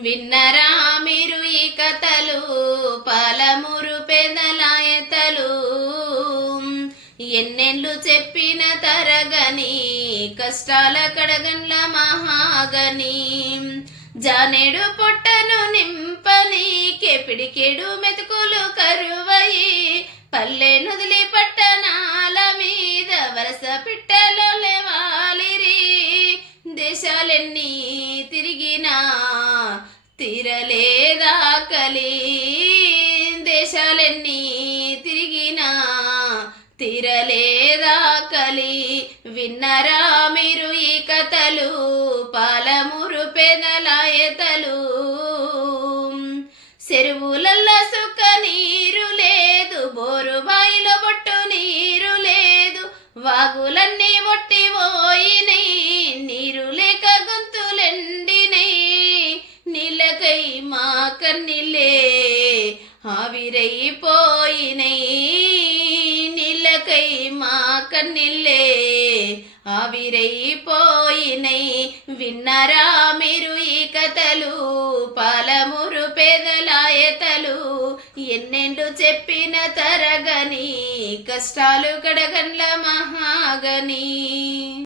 విన్నరా మీరు ఈ కథలు, పాలమూరు పేదలాయతలు. ఎన్నెళ్ళు చెప్పిన తరగని, కష్టాల కడగండ్ల మహాగని. జానేడు పొట్టను నింపని, పిడికెడు మెతుకులు కరువయి. పల్లె నుదిలి పట్టణాల మీద వరస పిట్టలో లేవాలిరి. దేశాలెన్ని తిరిగినా తీరలేదాకలి, దేశాలెన్ని తిరిగినా తీరలేదాకలి. విన్నరా మీరు ఈ కథలు, పాలమూరు పేదలాయతలు. చెరువులల్లో సుక్క నీరు లేదు, బోరు బాయిలో బొట్టు నీరు లేదు. వాగులన్నీ ఒట్టి పోయినై, నీరు లేక గొంతులెండినై. నీళ్ళకై మా కన్నీళ్ళే ఆవిరైపోయినై, నీళ్ళకై మా కన్నీళ్ళే ఆవిరైపోయినై. విన్నరా మీరు ఈ కథలు, పాలమూరు పేదలాయతలు. ఎన్నెండు చెప్పిన తరగని, కష్టాలు కడగండ్ల మహాగని.